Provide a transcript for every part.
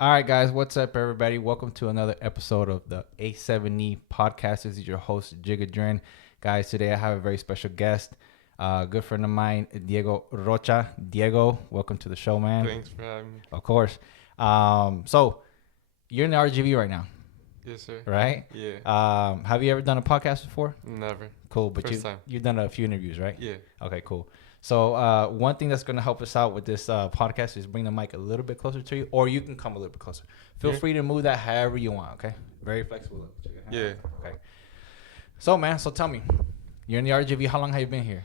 All right, guys, what's up, everybody? Welcome to another episode of the A7E podcast. This is your host, Jigadrin. Guys, today I have a very special guest, a good friend of mine, Diego Rocha. Diego, welcome to the show, man. Thanks for having me. Of course. So you're in the RGV right now, Yes, sir. right? Yeah. Have you ever done a podcast before? Never. Cool, but First time. you've done a few interviews, right? Yeah. Okay, cool. So one thing that's going to help us out with this podcast is bring the mic a little bit closer to you, or you can come a little bit closer. Feel free to move that however you want, okay? Very flexible. Yeah. Okay. So, man, tell me. You're in the RGV. How long have you been here?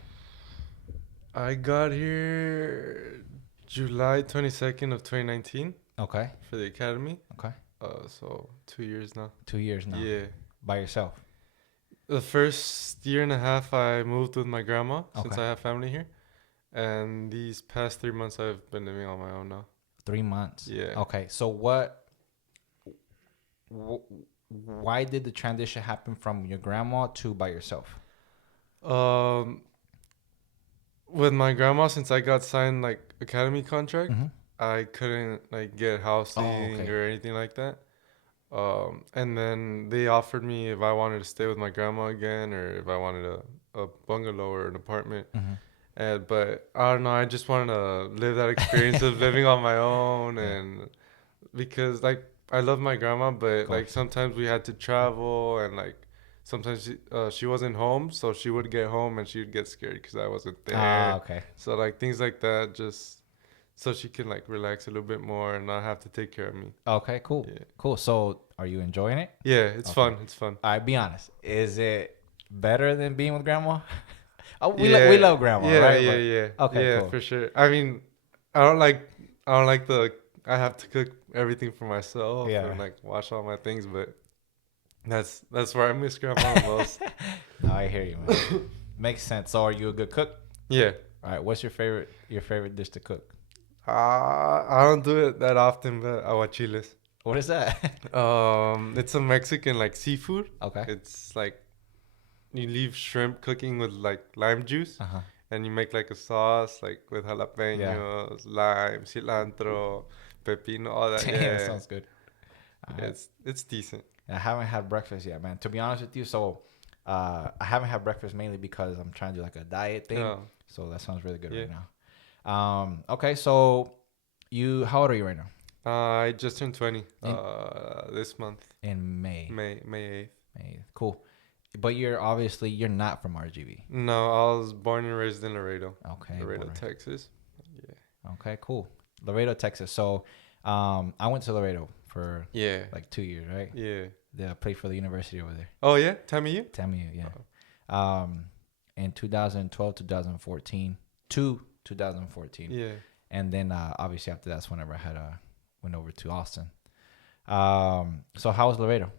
I got here July 22nd of 2019 Okay. for the academy. Okay. So 2 years now. 2 years now. Yeah. By yourself? The first year and a half I moved with my grandma since Okay. I have family here. And these past 3 months I've been living on my own now. 3 months. Yeah. Okay. So why did the transition happen from your grandma to by yourself? With my grandma, since I got signed like academy contract, Mm-hmm. I couldn't like get housing okay. or anything like that. And then they offered me if I wanted to stay with my grandma again or if I wanted a bungalow or an apartment. Mm-hmm. But I don't know, I just wanted to live that experience of living on my own. Yeah. And because like I love my grandma, but like sometimes we had to travel and like sometimes she wasn't home, so she would get home and she would get scared because I wasn't there. Ah, okay. So like things like that, just so she can like relax a little bit more and not have to take care of me. Okay, cool. Yeah. Cool. So are you enjoying it? Yeah, it's Okay. fun. It's fun. All right, be honest. Is it better than being with grandma? Oh, we Yeah, love grandma, yeah, right? yeah. Okay, Yeah, cool. for sure. I mean, I don't like I have to cook everything for myself Yeah. and like wash all my things, but that's where I miss grandma the most. No, I hear you, man. Makes sense. So are you a good cook? Yeah. All right, what's your favorite dish to cook? I don't do it that often, but aguachiles. What is that? It's a Mexican like seafood. Okay. It's like you leave shrimp cooking with like lime juice, Uh-huh. and you make like a sauce like with jalapenos, lime, cilantro, pepino, all that. Damn, Yeah, that sounds good. All right. it's decent. I haven't had breakfast yet, man. To be honest with you, I haven't had breakfast mainly because I'm trying to do like a diet thing. Yeah. So that sounds really good Yeah. right now. Okay, so how old are you right now? I just turned 20 this month, In May. May 8th. May. Cool. But you're not from RGV. No, I was born and raised in Laredo, Okay. Laredo, born. Texas. Yeah. Okay, cool. Laredo, Texas. So, I went to Laredo for Yeah. like 2 years, right? Yeah. Yeah, I played for the university over there. Oh yeah, TAMU. TAMU, yeah. In 2012, 2014, 2014. Yeah. And then obviously after that's whenever I went over to Austin. So how was Laredo?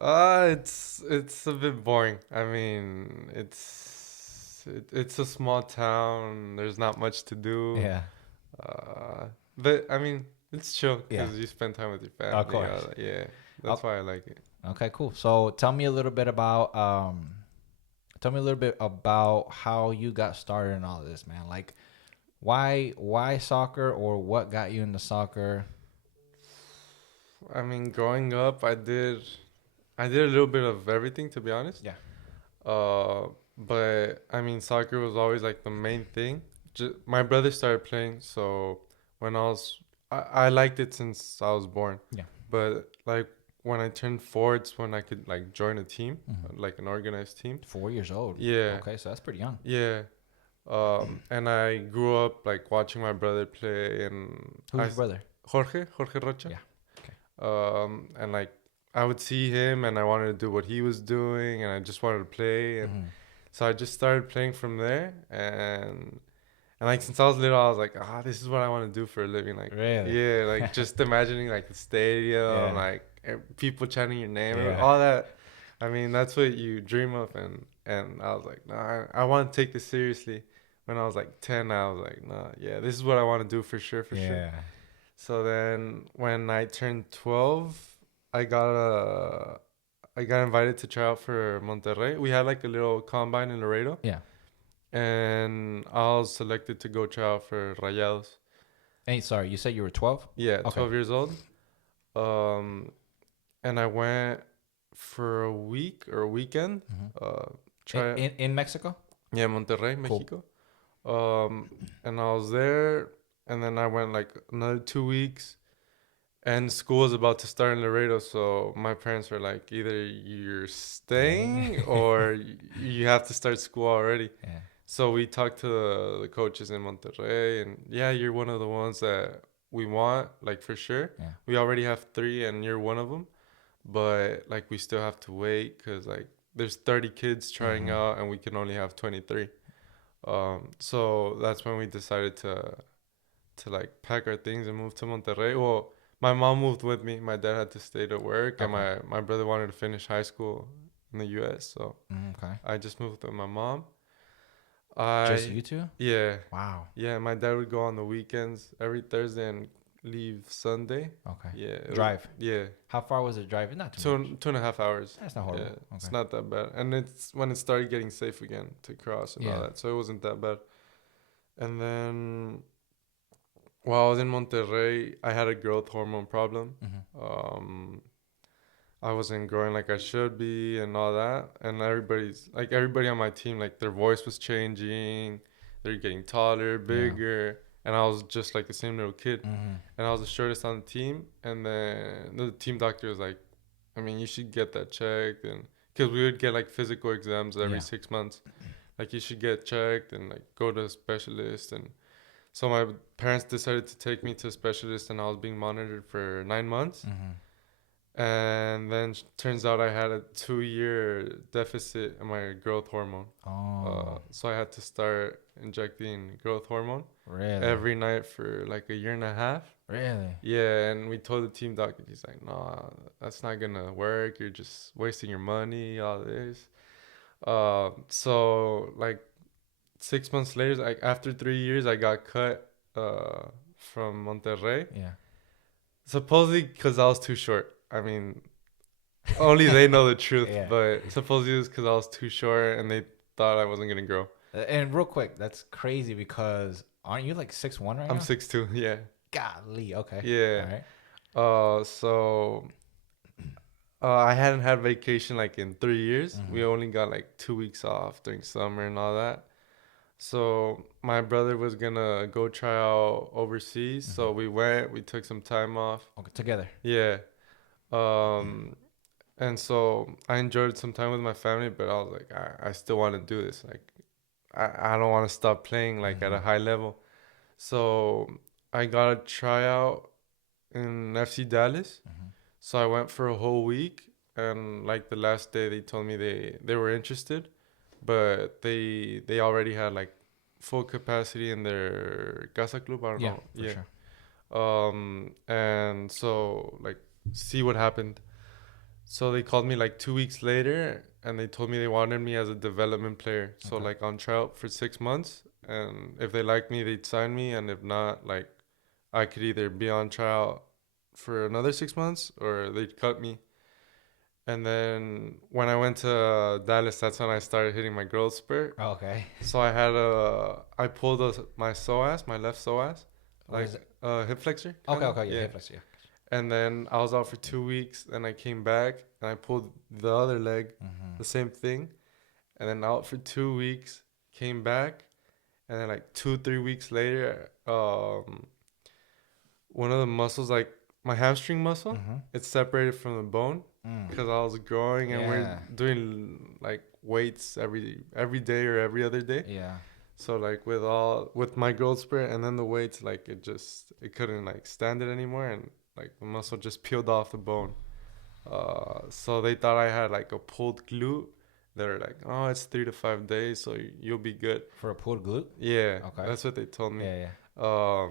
It's a bit boring. I mean, it's a small town. There's not much to do. Yeah. But I mean, it's chill Yeah. because you spend time with your family. Of course. Yeah, that's why I like it. Okay, cool. So tell me a little bit about how you got started in all of this, man. Like, why soccer, or what got you into soccer? I mean, growing up, I did a little bit of everything, to be honest. Yeah. But I mean, soccer was always like the main thing. My brother started playing, so when I liked it since I was born. Yeah. But like when I turned 4, it's when I could like join a team, Mhm. like an organized team. 4 years old. Yeah. Okay, so that's pretty young. Yeah. And I grew up like watching my brother play, and Who's your brother? Jorge Rocha. Yeah. Okay. And like I would see him, and I wanted to do what he was doing, and I just wanted to play, and Mhm. so I just started playing from there, and like since I was little, I was like, this is what I want to do for a living. Like, Really? yeah, like just imagining like the stadium, Yeah. like people chanting your name, and Yeah. all that. I mean, that's what you dream of, and I was like, no, I want to take this seriously. When I was like 10, I was like, no, yeah, this is what I want to do for sure, for sure. Yeah. So then when I turned 12, I got invited to try out for Monterrey. We had like a little combine in Laredo. Yeah. And I was selected to go try out for Rayados. Hey, sorry, you said you were 12? Yeah, Okay. 12 years old. Um, and I went for a week or a weekend. Try in Mexico. Yeah, Monterrey, Cool. Mexico. And I was there, and then I went like another 2 weeks, and school was about to start in Laredo, so my parents were like, either you're staying or you have to start school already. Yeah. So we talked to the coaches in Monterrey, and yeah, you're one of the ones that we want, like for sure. Yeah. We already have 3, and you're one of them, but like we still have to wait because like there's 30 kids trying out, and we can only have 23. So that's when we decided to like pack our things and move to Monterrey. Well, my mom moved with me. My dad had to stay to work, and my brother wanted to finish high school in the U.S. So I just moved with my mom. Just you two? Yeah. Wow. Yeah, my dad would go on the weekends every Thursday and leave Sunday. Okay. Yeah. Drive. Yeah. How far was the drive? Not too much. 2.5 hours. That's not horrible. Yeah, Okay. it's not that bad. And it's when it started getting safe again to cross and all that. So it wasn't that bad. And then while I was in Monterrey, I had a growth hormone problem. I wasn't growing like I should be and all that. And everybody on my team, like their voice was changing. They're getting taller, bigger. And I was just like the same little kid. And I was the shortest on the team. And then the team doctor was like, I mean, you should get that checked. And because we would get like physical exams every 6 months. Like you should get checked and like go to a specialist. And so my parents decided to take me to a specialist, and I was being monitored for 9 months. And then turns out I had a 2-year deficit in my growth hormone. So I had to start injecting growth hormone every night for like a year and a half. Really? Yeah, and we told the team doctor, he's like, "No, that's not gonna work. You're just wasting your money, all this." So like 6 months later, like after 3 years, I got cut from Monterrey. Yeah. Supposedly because I was too short. I mean, only they know the truth, but supposedly it was because I was too short and they thought I wasn't gonna grow. And real quick, that's crazy because aren't you like 6'1" right now? I'm 6'2", yeah. Golly, okay. Yeah. All right. So I hadn't had vacation like in 3 years. We only got like 2 weeks off during summer and all that. So my brother was gonna go try out overseas. So we took some time off. Okay, together. Yeah. And so I enjoyed some time with my family, but I was like, I still want to do this. Like, I don't want to stop playing like at a high level. So I got a tryout in FC Dallas. So I went for a whole week, and like the last day they told me they were interested, but they already had like full capacity in their Casa Club. I don't know. For sure. And so like see what happened. So they called me like 2 weeks later, and they told me they wanted me as a development player. So like on tryout for 6 months, and if they liked me, they'd sign me, and if not, like I could either be on tryout for another 6 months or they'd cut me. And then when I went to Dallas, that's when I started hitting my growth spurt. Okay. So I pulled my psoas, my left psoas, like hip flexor. Okay, hip flexor. Yeah. And then I was out for 2 weeks. Then I came back and I pulled the other leg, the same thing. And then out for 2 weeks, came back. And then like 2-3 weeks later, one of the muscles, like my hamstring muscle, it's separated from the bone because I was growing, and we're doing like weights every day or every other day. Yeah. So like with my growth spurt and then the weights, like it couldn't like stand it anymore, and like the muscle just peeled off the bone. So they thought I had like a pulled glute. They're like, oh, it's 3 to 5 days, so you'll be good. For a pulled glute? Yeah. Okay. That's what they told me. Yeah.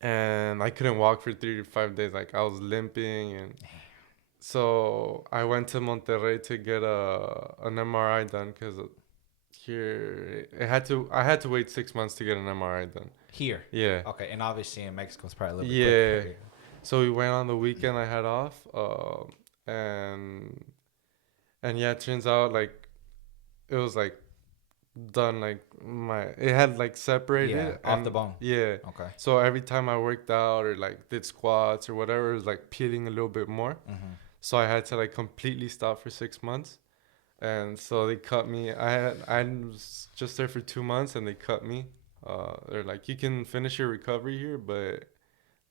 And I couldn't walk for 3 to 5 days. Like I was limping, and so I went to Monterrey to get an MRI done because here I had to wait 6 months to get an MRI done. Here. Yeah. Okay, and obviously in Mexico it's probably a little bit quicker. So we went on the weekend I had off, and yeah, it turns out like it was like done like it had like separated off the and bone. yeah. Okay. So every time I worked out or like did squats or whatever, it was like peeling a little bit more. Mm-hmm. So I had to like completely stop for 6 months. And so they cut me. I was just there for 2 months and they cut me. They're like, you can finish your recovery here, but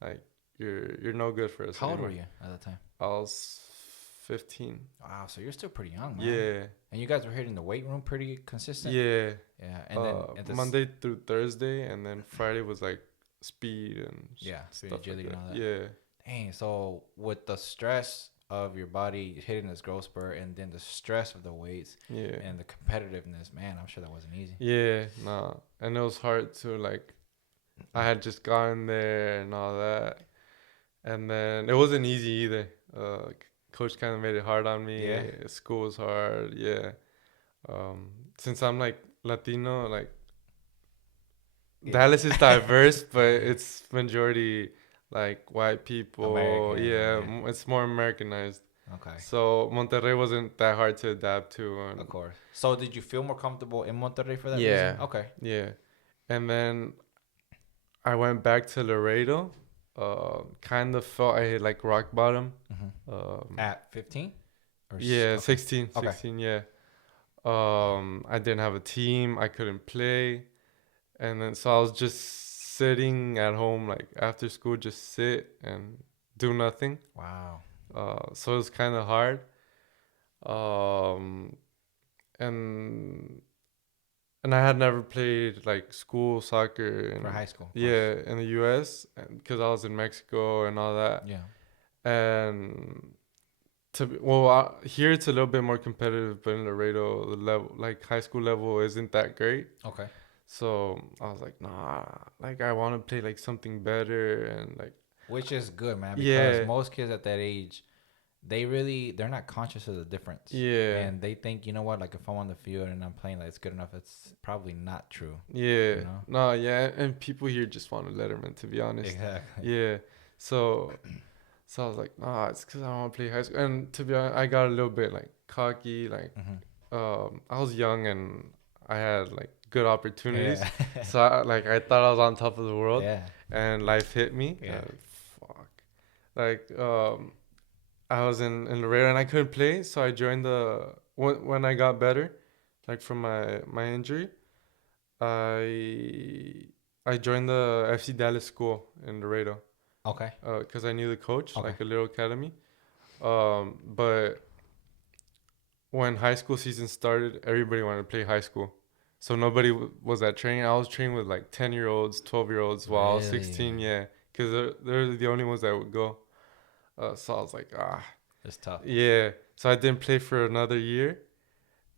like you're no good for us How old anymore. were you at the time? I was 15. Wow, so you're still pretty young, man. Yeah. And you guys were hitting the weight room pretty consistent. Yeah. Yeah, and then Monday through Thursday, and then Friday was like speed and speed stuff agility like and all that. that. Yeah. Dang, so with the stress of your body hitting this growth spurt, and then the stress of the weights, Yeah. and the competitiveness, man, I'm sure that wasn't easy. Yeah. Nah. And it was hard to like. I had just gotten there and all that, and then it wasn't easy either. Coach kind of made it hard on me. Yeah. School was hard. Yeah. Since I'm like Latino, like Dallas is diverse, but it's majority like white people. American, Yeah, yeah. it's more Americanized. Okay. So Monterrey wasn't that hard to adapt to. And Of course. So did you feel more comfortable in Monterrey for that yeah, reason? Okay. yeah. And then I went back to Laredo. Kind of felt I hit like rock bottom. At 15? Yeah, okay. 16, Okay. 16, yeah. I didn't have a team. I couldn't play. And then so I was just sitting at home, like after school, just sit and do nothing. Wow. So it was kind of hard. Um, and I had never played like school soccer For high school. Yeah, in the U.S. because I was in Mexico and all that. Yeah. And here it's a little bit more competitive, but in Laredo, the level, like high school level, isn't that great. Okay. So I was like, nah, like I want to play like something better and like. Which is good, man, because Yeah. most kids at that age, they're not conscious of the difference. Yeah. And they think, you know what, like if I'm on the field and I'm playing like it's good enough, it's probably not true. Yeah. You know? No, yeah. And people here just want a letterman, to be honest. Exactly. Yeah. So I was like, nah, it's because I want to play high school. And to be honest, I got a little bit like cocky. Like, I was young and I had like good opportunities. Yeah. So I thought I was on top of the world. Yeah. And life hit me. Yeah. Fuck. Like, I was in Laredo and I couldn't play, so I joined when I got better, like from my injury, I joined the FC Dallas school in Laredo. Okay. Because I knew the coach, Okay. like a little academy. But when high school season started, everybody wanted to play high school, so nobody was at training. I was training with like 10-year-olds, 12-year-olds while I was 16. Yeah, because they're the only ones that would go. So I was like, it's tough. Yeah. So I didn't play for another year.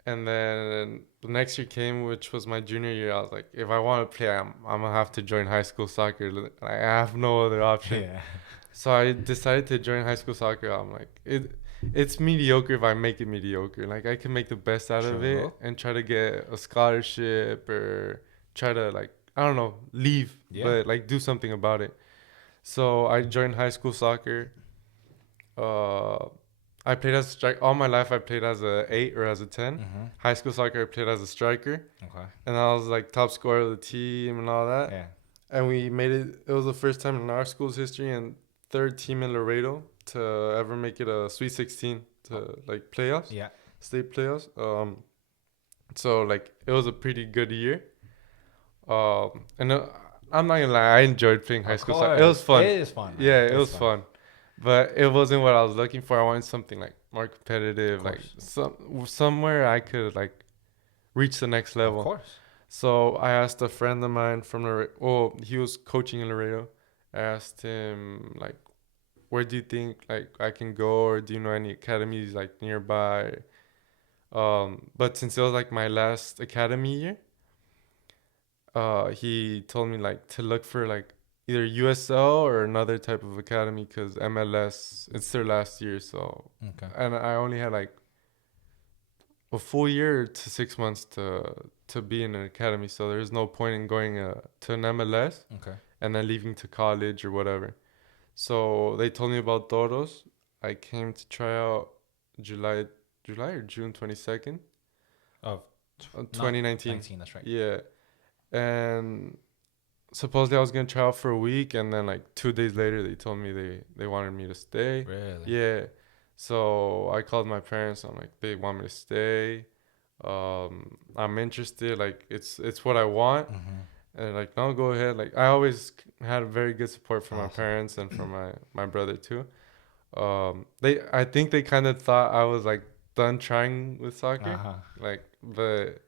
And then the next year came, which was my junior year. I was like, if I want to play, I'm going to have to join high school soccer. I have no other option. Yeah. So I decided to join high school soccer. I'm like, it's mediocre if I make it mediocre. Like, I can make the best out of it and try to get a scholarship or try to, like, I don't know, leave. Yeah. But, like, do something about it. So I joined high school soccer. I played as a striker. All my life, I played as a 8 or as a 10. High school soccer, I played as a striker. Okay. And I was like top scorer of the team and all that. Yeah. And we made it. It was the first time in our school's history and third team in Laredo to ever make it a Sweet 16 to like playoffs. Yeah. State playoffs. So like it was a pretty good year. And I'm not gonna lie, I enjoyed playing high school soccer. It was fun. It is fun. Man. Yeah, it was fun. But it wasn't what I was looking for. I wanted something like more competitive, like somewhere I could like reach the next level. Of course. So I asked a friend of mine from Laredo. Oh, he was coaching in Laredo. I asked him like, where do you think like I can go, or do you know any academies like nearby? But since it was like my last academy year, he told me like to look for like either USL or another type of academy because MLS, it's their last year. So, okay. And I only had like a full year to 6 months to be in an academy. So there's no point in going to an MLS and then leaving to college or whatever. So they told me about Toros. I came to try out July or June 22nd. Of 2019. 19, that's right. Yeah. And supposedly I was going to try out for a week. And then like 2 days later, they told me they wanted me to stay. Really? Yeah. So I called my parents. I'm like, they want me to stay. I'm interested. Like, it's what I want. And like, no, go ahead. Like, I always had very good support from my parents and from my brother too. I think they kind of thought I was like done trying with soccer. Like, but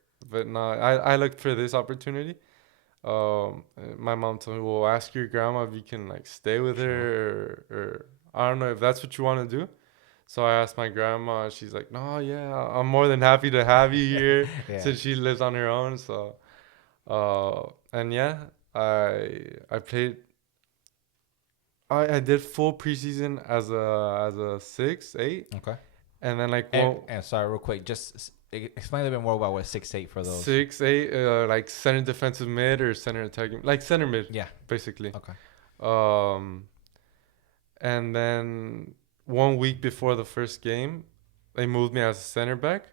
no, I looked for this opportunity. My mom told me, well, ask your grandma if you can like stay with her, or I don't know if that's what you want to do. So I asked my grandma. She's like, no, yeah, I'm more than happy to have you here since she lives on her own. So, and yeah, I played. I did full preseason as a 6'8". Okay. And then like and sorry, real quick, just explain a little bit more about what 6'8" for those. 6'8", like center defensive mid or center attacking, like center mid. Yeah. Basically. Okay. And then 1 week before the first game, they moved me as a center back.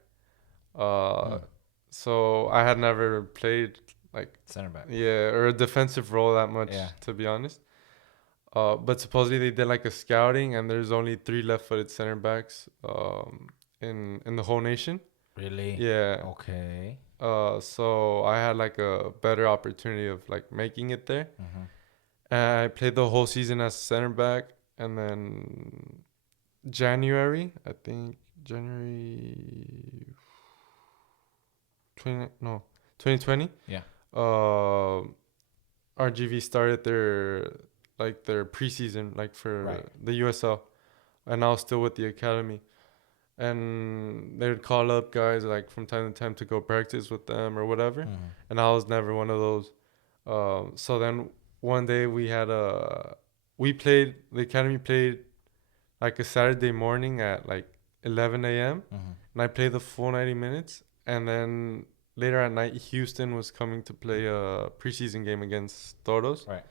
So I had never played like center back. Yeah, or a defensive role that much, to be honest. But supposedly they did like a scouting, and there's only 3 left-footed center backs in the whole nation. Really? Yeah. Okay. So I had like a better opportunity of like making it there. And I played the whole season as a center back, and then January 2020. Yeah. RGV started their preseason like for the USL, and I was still with the academy, and they would call up guys like from time to time to go practice with them or whatever, and I was never one of those. So then one day the academy played like a Saturday morning at like 11 a.m. And I played the full 90 minutes, and then later at night Houston was coming to play a preseason game against Toros. Right.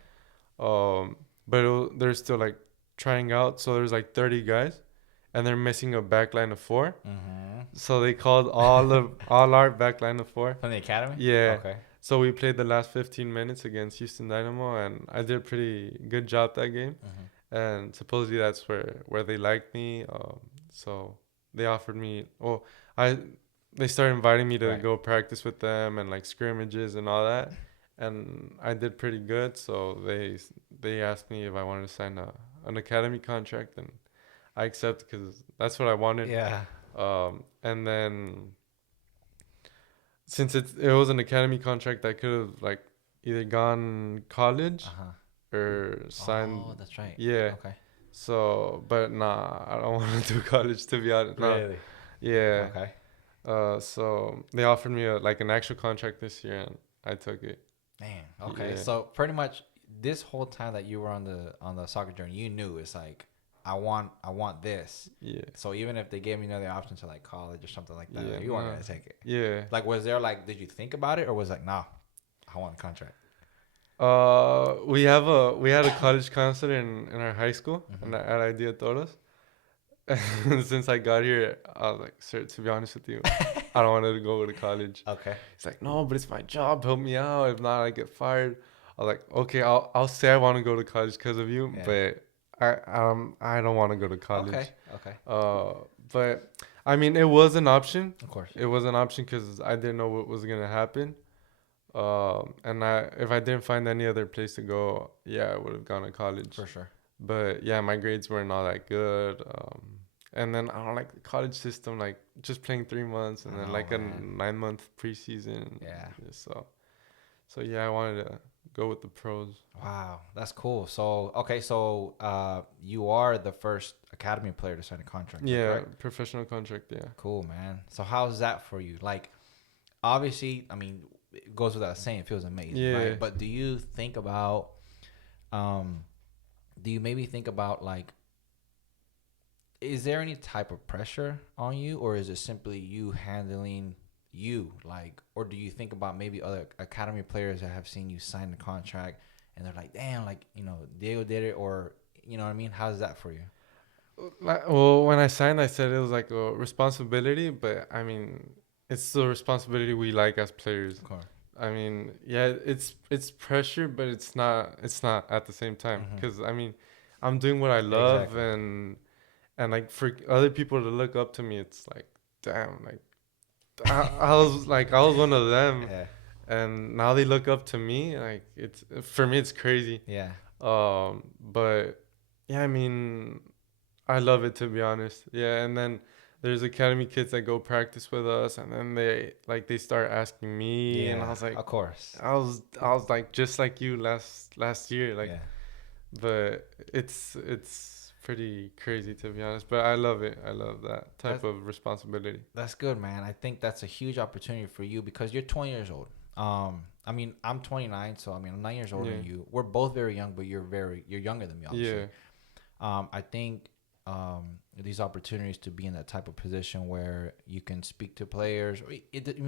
But they're still like trying out, so there's like 30 guys, and they're missing a back line of 4. So they called all our back line of 4 from the academy. Yeah. Okay. So we played the last 15 minutes against Houston Dynamo, and I did a pretty good job that game. And supposedly that's where they liked me. So they offered me. Well, they started inviting me to go practice with them and like scrimmages and all that, and I did pretty good. So they asked me if I wanted to sign an academy contract, and I accepted because that's what I wanted. Yeah. And then since it was an academy contract, I could have like either gone college or signed. Oh, that's right. Yeah. Okay. So, but nah, I don't want to do college, to be honest. Nah. Really? Yeah. Okay. So they offered me like an actual contract this year, and I took it. Man. Okay. Yeah. So pretty much this whole time that you were on the soccer journey, you knew it's like I want this. Yeah. So even if they gave me another option to like college or something like that, Yeah, you weren't gonna take it. Yeah. Like, was there like, did you think about it, or was it like, nah, I want a contract? We had a college counselor in our high school, and at Idea Toros. And since I got here, I was like, sir, to be honest with you, I don't want to go to college. Okay. He's like, no, but it's my job. Help me out. If not, I get fired. I was like, okay, I'll say I want to go to college because of you, but I don't want to go to college. Okay. But I mean, it was an option. Of course. It was an option because I didn't know what was gonna happen. And if I didn't find any other place to go, I would have gone to college For sure. But yeah, my grades weren't all that good. And then I don't like the college system, like just playing 3 months and then like a 9-month preseason. Yeah. So yeah, I wanted to go with the pros. Wow, that's cool. So okay, so you are the first academy player to sign a contract. Yeah, right? Professional contract. Yeah. Cool, man. So how's that for you? Like, obviously, I mean, it goes without saying, it feels amazing. Yeah. Right? But do you think about, do you maybe think about like, is there any type of pressure on you, or is it simply you handling you, like, or do you think about maybe other academy players that have seen you sign the contract and they're like, damn, like, you know, Diego did it, or you know what I mean? How's that for you? Well, when I signed, I said it was like a responsibility, but I mean, it's the responsibility we like as players. Of course. I mean, yeah, it's pressure, but it's not at the same time. Mm-hmm. Because I mean, I'm doing what I love, Exactly. and like for other people to look up to me, it's like, damn, like I was one of them, Yeah. and now they look up to me. Like it's for me, it's crazy. Yeah. But yeah, I mean, I love it, to be honest. Yeah, and then there's academy kids that go practice with us, and then they start asking me, and I Yeah. was like, Of course. I was like just like you last year, like, Yeah. but it's pretty crazy, to be honest. But I love it. I love that type That's of responsibility. that's good, man. I think that's a huge opportunity for you because you're 20 years old. I mean, I'm 29, so I mean, I'm 9 years older Yeah, than you. We're both very young, but you're younger than me, obviously. yeah, I think these opportunities to be in that type of position where you can speak to players, or you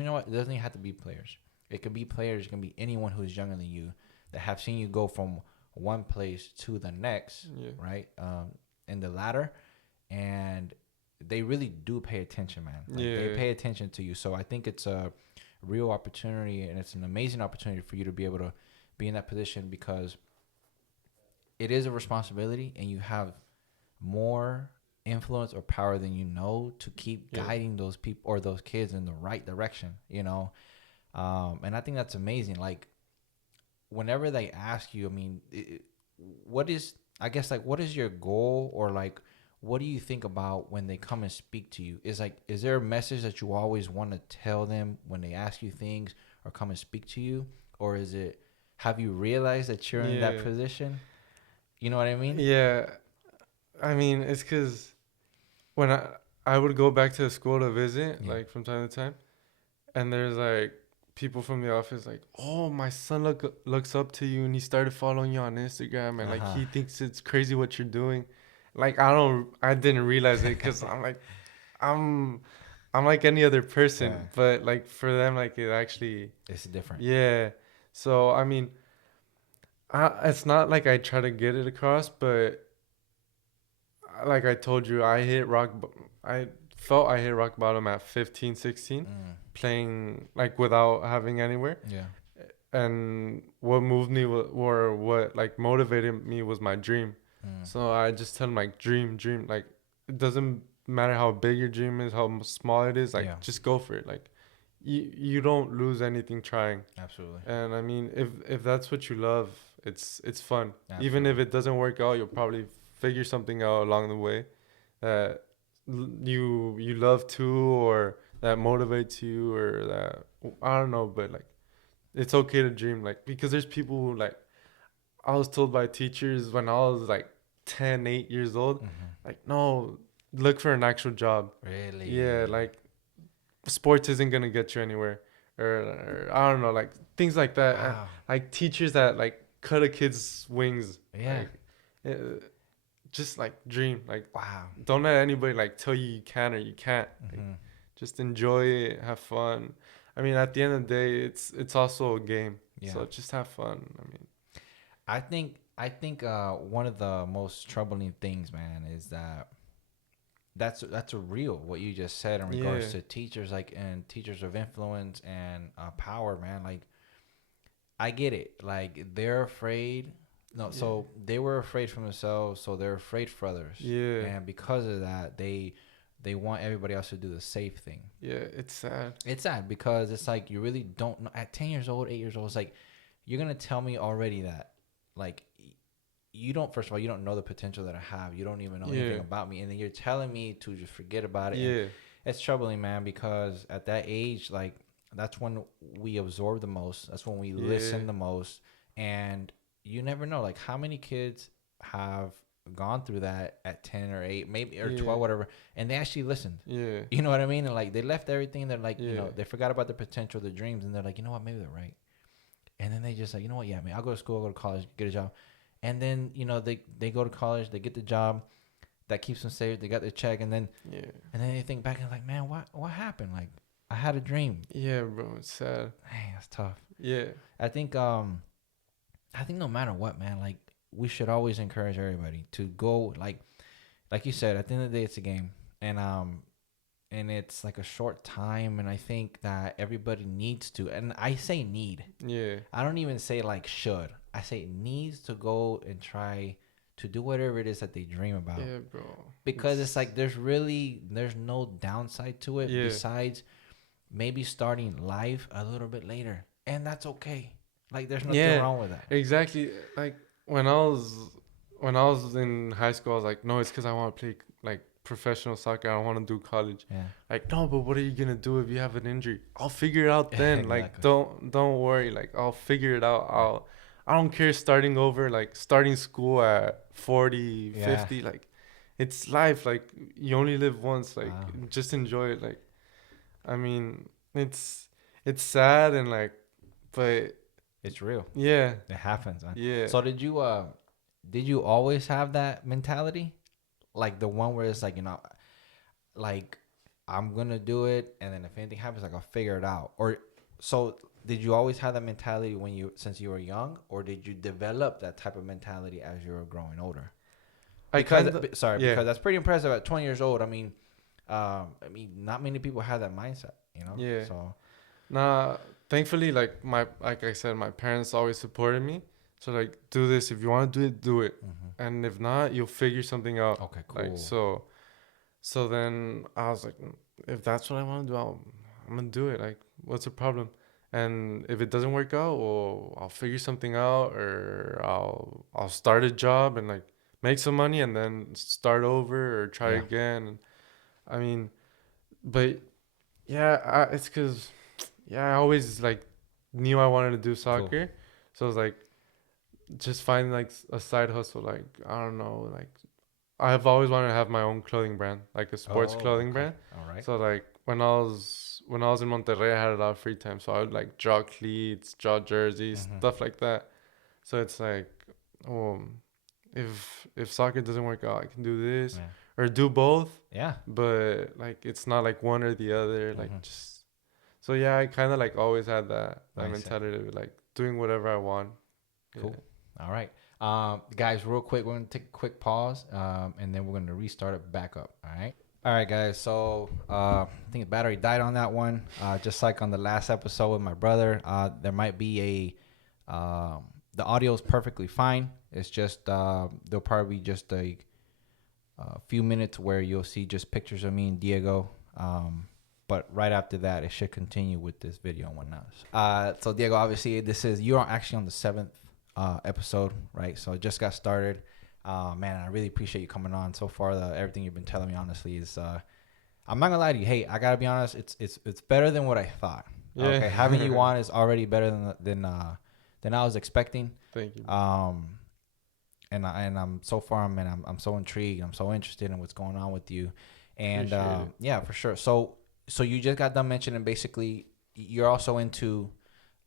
know what? It doesn't even have to be players. It can be players. It can be anyone who's younger than you that have seen you go from one place to the next, yeah, right? In the ladder, and they really do pay attention, man. Like they yeah, pay attention to you. So I think it's a real opportunity, and it's an amazing opportunity for you to be able to be in that position because it is a responsibility, and you have more influence or power than you know to keep yeah, guiding those people or those kids in the right direction. And I think that's amazing. Like whenever they ask you, I mean, what is I guess like what is your goal or like what do you think about when they come and speak to you? Is there a message that you always want to tell them when they ask you things or come and speak to you, or is it have you realized that you're in that yeah, position? You know what I mean? yeah. I mean, it's because when I would go back to the school to visit, Yeah. like from time to time, and there's like people from the office like, oh, my son looks up to you, and he started following you on Instagram, and Uh like huh. he thinks it's crazy what you're doing. Like I didn't realize it because I'm like I'm I'm like any other person, Yeah. but like for them, like it actually, It's different. yeah. So I mean, it's not like I try to get it across, but like I told you, I felt I hit rock bottom at 15, 16, Mm. playing like without having anywhere. Yeah. And what moved me or what like motivated me was my dream. Mm. So I just tell them like dream. Like it doesn't matter how big your dream is, how small it is. Yeah. Like just go for it. Like you don't lose anything trying. Absolutely. And I mean, if that's what you love, it's fun. Even Absolutely. if it doesn't work out, you'll probably figure something out along the way that you love too, or that motivates you, or that I don't know, but like it's okay to dream, like because there's people who like I was told by teachers when I was like 10, 8 years old, Mm-hmm. like no, look for an actual job. Yeah, Really? like sports isn't gonna get you anywhere, or I don't know, like things like that. Wow. Like teachers that like cut a kid's wings, Yeah. like just like dream, like Wow. don't let anybody like tell you you can or you can't. Like, Mm-hmm. just enjoy it, have fun. I mean, at the end of the day, it's also a game, Yeah. so just have fun. I mean, I think one of the most troubling things, man, is that that's a real what you just said in yeah, regards to teachers like and teachers of influence and power, man. Like I get it. Like they're afraid. No, yeah, so they were afraid for themselves, so they're afraid for others, yeah, and because of that, they want everybody else to do the safe thing. yeah. It's sad. It's sad because it's like you really don't know at 10 years old, 8 years old. It's like you're gonna tell me already that like you don't. First of all, you don't know the potential that I have. You don't even know anything Yeah, about me, and then you're telling me to just forget about it. And yeah, it's troubling, man, because at that age, like that's when we absorb the most. That's when we yeah, listen the most, and you never know like how many kids have gone through that at 10 or 8 maybe or yeah, 12 whatever, and they actually listened. yeah, You know what I mean? And like they left everything. They're like, yeah, they forgot about the potential, the dreams, and they're like, you know what, maybe they're right. And then they just like, you know what, yeah, man, I'll go to school, I'll go to college, get a job. And then they go to college, they get the job that keeps them safe. They got their check, yeah, and then they think back and like, man, what happened? Like I had a dream. yeah, bro. It's sad. Dang, that's tough. Yeah, I think I think no matter what, man, like we should always encourage everybody to go like you said. At the end of the day, it's a game, and and it's like a short time, and I think that everybody needs to, and I say need. Yeah. I don't even say like should. I say needs to go and try to do whatever it is that they dream about. Yeah, bro. Because it's like there's no downside to it besides maybe starting life a little bit later, and that's okay. Like there's nothing wrong with that. Exactly. Like when I was in high school, I was like, no, it's because I want to play like professional soccer. I don't want to do college. Yeah. Like, no, but what are you gonna do if you have an injury? I'll figure it out then. Exactly. Like, don't worry. Like, I'll figure it out. I don't care starting over, like starting school at 40, 50. Like, it's life. Like, you only live once. Like, just enjoy it. Like, I mean, it's sad and like, but it's real. Yeah, it happens, man. Yeah. So did you always have that mentality, like the one where it's like, like I'm gonna do it, and then if anything happens, like I'll figure it out? Or so did you always have that mentality since you were young, or did you develop that type of mentality as you were growing older? Because that's pretty impressive at 20 years old. I mean, not many people have that mindset, Yeah. So, nah. Thankfully, like I said, my parents always supported me. So like, do this if you want to do it, do it, and if not, you'll figure something out. Okay, cool. Like so then I was like, if that's what I want to do, I'm gonna do it. Like, what's the problem? And if it doesn't work out, well, I'll figure something out, or I'll start a job and like make some money and then start over or try again. And, I mean, but yeah, it's because I always like knew I wanted to do soccer, so I was like, just find like a side hustle. Like, I don't know, like I've always wanted to have my own clothing brand, like a sports clothing brand. All right. So like when I was in Monterrey, I had a lot of free time, so I would like draw cleats, draw jerseys, stuff like that. So it's like, if soccer doesn't work out, I can do this or do both. Yeah. But like it's not like one or the other. Like just so I kind of like always had that mentality of like doing whatever I want. Cool. All right. Guys, real quick, we're going to take a quick pause, and then we're going to restart it back up. All right. All right, guys. So I think the battery died on that one. Just like on the last episode with my brother, there might be the audio is perfectly fine. It's just there'll probably be just a few minutes where you'll see just pictures of me and Diego. But right after that, it should continue with this video and whatnot. So Diego, obviously, you're actually on the 7th episode, right? So it just got started. Man, I really appreciate you coming on. So far, everything you've been telling me, honestly, is I'm not gonna lie to you. Hey, I gotta be honest. It's better than what I thought. Yeah. Okay, having you on is already better than I was expecting. Thank you. And I'm so far, man. I'm so intrigued. I'm so interested in what's going on with you, and yeah, for sure. So you just got done mentioning basically you're also into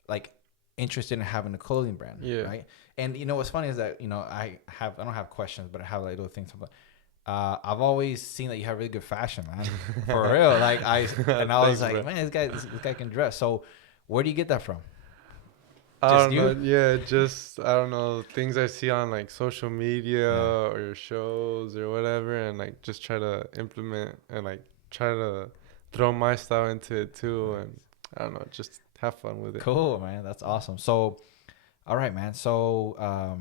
like interested in having a clothing brand, right? And what's funny is that I don't have questions, but I have like little things. I've always seen that you have really good fashion, man, for real. Like I was like, bro. Man, this guy can dress. So where do you get that from? I don't know. Yeah, just I don't know, things I see on like social media or your shows or whatever, and like just try to implement and like try to throw my style into it too, and I don't know, just have fun with it. Cool, man. That's awesome. So, all right, man. So,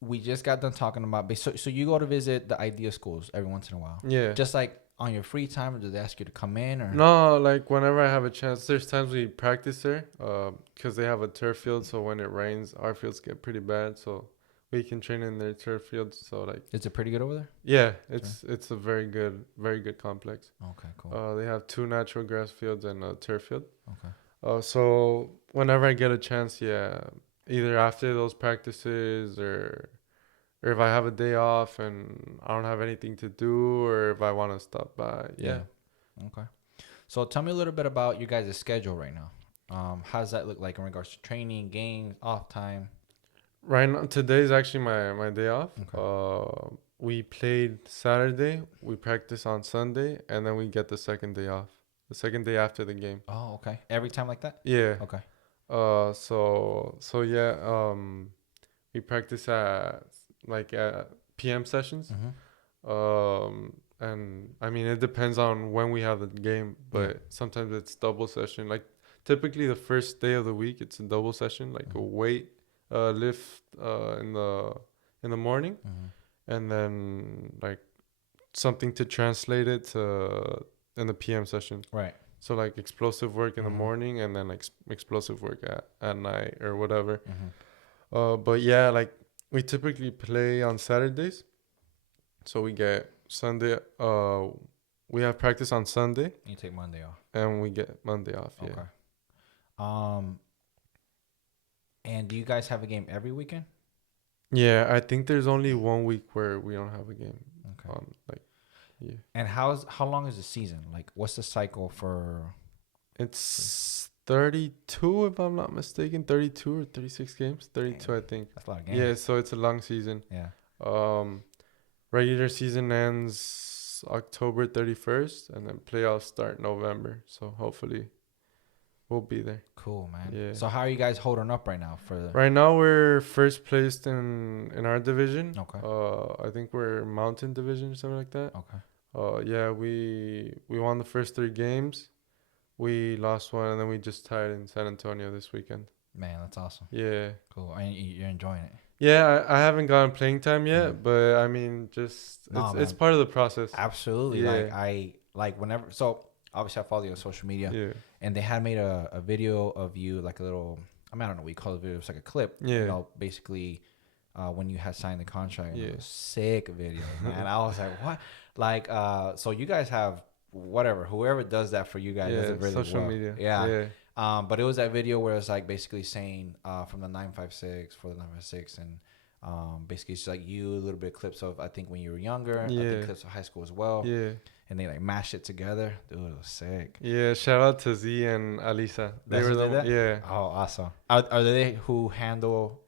we just got done talking about. So you go to visit the idea schools every once in a while. Yeah. Just like on your free time, or do they ask you to come in or? No, like whenever I have a chance. There's times we practice there, because they have a turf field. So when it rains, our fields get pretty bad. So we can train in their turf fields. So like, is it pretty good over there? Yeah, it's a very good complex. Okay, cool. They have 2 natural grass fields and a turf field. Okay. So whenever I get a chance, either after those practices or if I have a day off and I don't have anything to do, or if I want to stop by. Yeah. Okay. So tell me a little bit about you guys' schedule right now. How does that look like in regards to training, games, off time? Right now, today's actually my day off. Okay. We played Saturday, we practice on Sunday, and then we get the second day off. The second day after the game. Oh, okay. Every time like that? Yeah. Okay. So yeah, we practice at PM sessions. and I mean it depends on when we have the game, but sometimes it's double session. Like typically the first day of the week, it's a double session, like a weight lift in the morning, and then like something to translate it to in the PM session. Right. So like explosive work in the morning, and then explosive work at night or whatever. But yeah, like we typically play on Saturdays, so we get Sunday. We have practice on Sunday. You take Monday off, and we get Monday off. okay. Yeah. And do you guys have a game every weekend? Yeah, I think there's only 1 week where we don't have a game. Okay. Yeah. And how long is the season? Like, what's the cycle for? It's 32, if I'm not mistaken. 32 or 36 games. 32, Dang, I think. that's a lot of games. Yeah, so it's a long season. Yeah. Regular season ends October 31st, and then playoffs start November. So hopefully we'll be there. Cool, man. Yeah. So how are you guys holding up right now for the? Right now we're first placed in our division. Okay. I think we're Mountain Division or something like that. Okay. Yeah, we won the first 3 games. We lost one, and then we just tied in San Antonio this weekend. Man, that's awesome. Yeah. Cool. And you're enjoying it. Yeah, I haven't gotten playing time yet, but I mean, just it's part of the process. Absolutely. Yeah. Like whenever. So obviously I follow you on social media. Yeah. And they had made a video of you, like a little. I don't know what you call the video. It's like a clip. Yeah. You know, basically, when you had signed the contract. Yeah. It was a sick video, man. I was like, what? Like, so you guys have whoever does that for you guys does it really social well. media. Yeah. But it was that video where it's like basically saying from the 956 for the 956, and basically it's like you, a little bit of clips of I think when you were younger, I think clips of high school as well. Yeah. And they like mashed it together. Dude, it was sick. Yeah, shout out to Z and Alisa. They That's were who did that? yeah. Oh, awesome. Are they who handle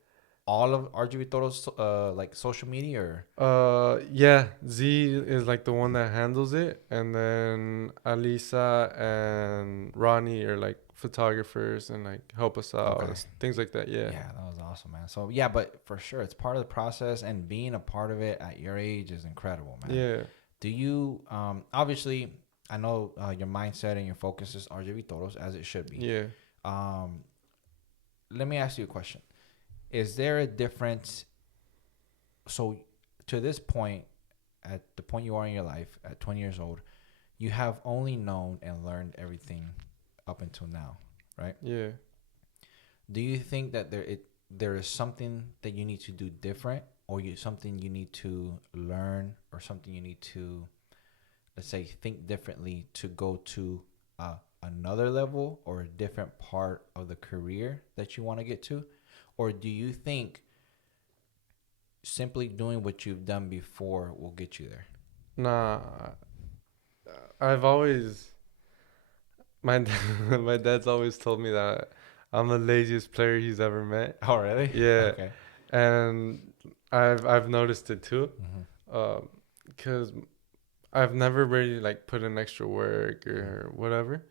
all of RGV Toros like social media, or? Yeah, Z is like the one that handles it, and then Alisa and Ronnie are like photographers and like help us out, things like that. Yeah. Yeah, that was awesome, man. So yeah, but for sure, it's part of the process, and being a part of it at your age is incredible, man. Yeah. Do you obviously I know your mindset and your focus is RGV Toros, as it should be. Yeah. Let me ask you a question. Is there a difference? So to this point, at the point you are in your life, at 20 years old, you have only known and learned everything up until now, right? Yeah. Do you think that there is something that you need to do different, or something you need to learn, or something you need to, let's say, think differently to go to another level or a different part of the career that you want to get to? Or do you think simply doing what you've done before will get you there? Nah. I've always... My dad's always told me that I'm the laziest player he's ever met. Oh, really? Yeah. Okay. And I've noticed it too. Because I've never really like put in extra work or whatever.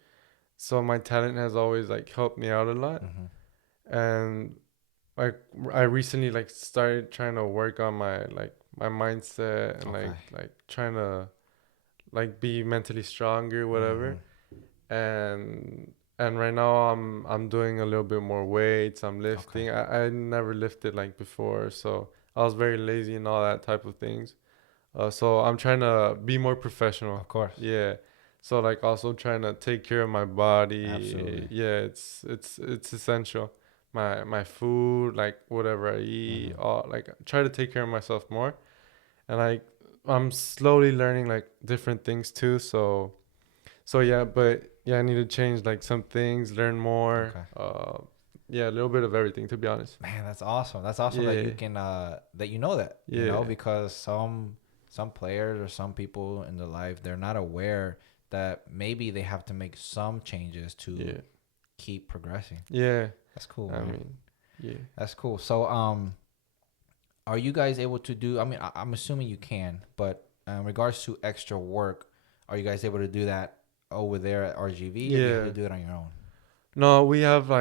So my talent has always like helped me out a lot. And like I recently like started trying to work on my mindset and like trying to like be mentally stronger, whatever. And right now I'm doing a little bit more weights. I'm lifting. I never lifted like before, so I was very lazy and all that type of things. So I'm trying to be more professional. Of course. Yeah. So like also trying to take care of my body. Absolutely. Yeah, it's essential. My food, like whatever I eat, all like try to take care of myself more. And like I'm slowly learning like different things too. So yeah, but yeah, I need to change like some things, learn more. Yeah, a little bit of everything, to be honest. Man, that's awesome. That's awesome that you can that you know that. Yeah. You know, because some players or some people in their life, they're not aware that maybe they have to make some changes to keep progressing. Yeah. That's cool. I man. mean, yeah. That's cool. So are you guys able to do, I mean, I'm assuming you can, but in regards to extra work, are you guys able to do that over there at RGV? Or do you have to do it on your own? No, we have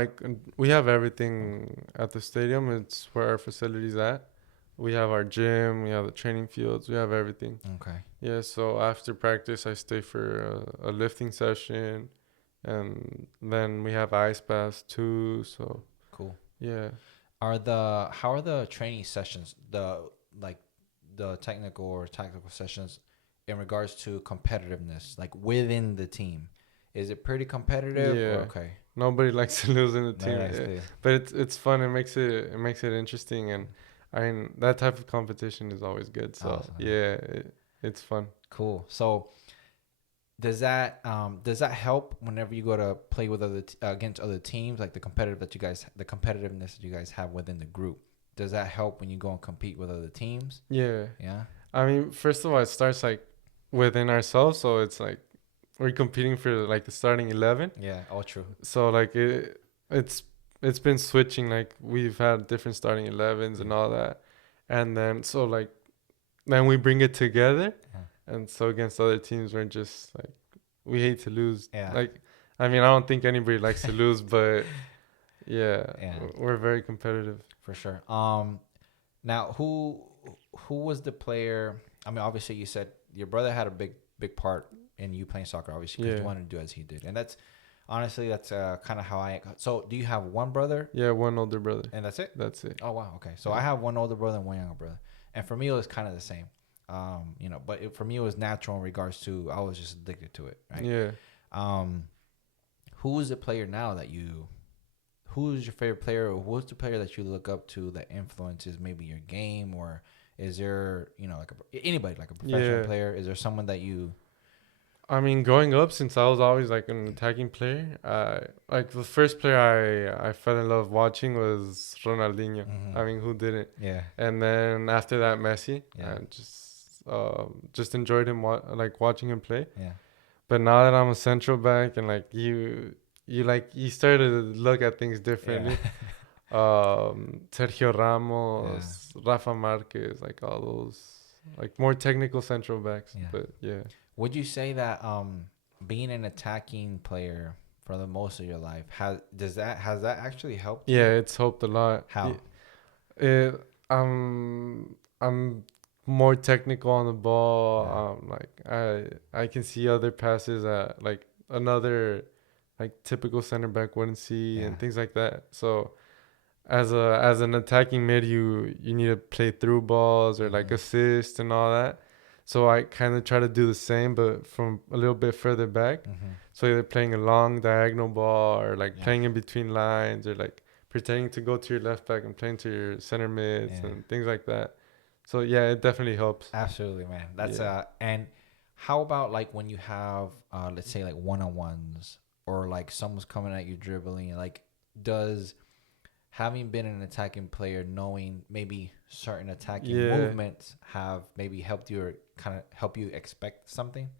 everything at the stadium. It's where our facility's at. We have our gym. We have the training fields. We have everything. Okay. Yeah. So after practice, I stay for a lifting session, and then we have ice baths too. So Cool. yeah. How are the training sessions, like the technical or tactical sessions in regards to competitiveness, like within the team? Is it pretty competitive or Yeah. okay? Nobody likes to lose in the Very team. nice, Yeah. dude. But it's fun. It makes it interesting, and I mean that type of competition is always good. So Awesome. yeah, it's fun. Cool. So does that help whenever you go to play with against other teams, like the competitiveness that you guys have within the group? Does that help when you go and compete with other teams? Yeah. Yeah. I mean, first of all, it starts like within ourselves, so it's like we're competing for like the starting 11. Yeah. All true. So like it's it's been switching. Like we've had different starting 11s and all that, and then so like then we bring it together, and so against other teams we're just like we hate to lose. Yeah. Like I mean I don't think anybody likes to lose, but yeah, Yeah. we're very competitive. For sure. Now who was the player? I mean, obviously you said your brother had a big part in you playing soccer, obviously, because Yeah. you wanted to do as he did, and that's honestly that's kind of how I. So, do you have one brother Yeah, one older brother. and that's it? That's it. Oh wow, okay. So Yeah. I have one older brother and one younger brother, and for me it was kind of the same. But for me it was natural in regards to I was just addicted to it, right? Yeah. Who is the player now that you? Who is your favorite player, or who's the player that you look up to that influences maybe your game, or is there like anybody like a professional Yeah. player? Is there someone that you? I mean, growing up, since I was always like an attacking player, like the first player I fell in love watching was Ronaldinho. Mhm. I mean, who didn't? Yeah. And then after that, Messi. Yeah. I just enjoyed him like watching him play. Yeah. But now that I'm a central back and like you started to look at things differently. Sergio Ramos, Rafa Marquez, like all those like more technical central backs. Yeah. But yeah. Would you say that being an attacking player for the most of your life has that actually helped you? Yeah, it's helped a lot. How? I'm more technical on the ball. Yeah. Like I can see other passes that like another like typical center back wouldn't see Yeah. and things like that. So as an attacking mid, you need to play through balls or like Mhm. assist and all that. So I kind of try to do the same, but from a little bit further back. Mhm. So either playing a long diagonal ball or like Yeah. playing in between lines or like pretending to go to your left back and playing to your center mids Yeah. and things like that. So yeah, it definitely helps. Absolutely, man. That's Yeah. and how about like when you have let's say like one-on-ones or like someone's coming at you dribbling, like does having been an attacking player, knowing maybe certain attacking Yeah. movements have maybe helped you or kind of help you expect something?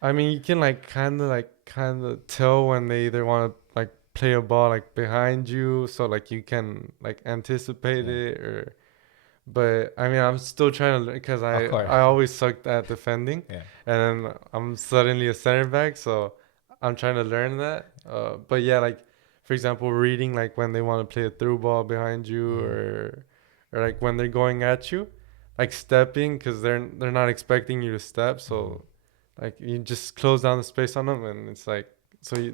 I mean, you can like kind of tell when they either want to like play a ball like behind you, so like you can like anticipate Yeah. it or. But I mean, I'm still trying to learn because Of course. I always sucked at defending, Yeah. and then I'm suddenly a center back, so I'm trying to learn that. But yeah, like for example, reading like when they want to play a through ball behind you, or like when they're going at you, like stepping because they're not expecting you to step, so like you just close down the space on them, and it's like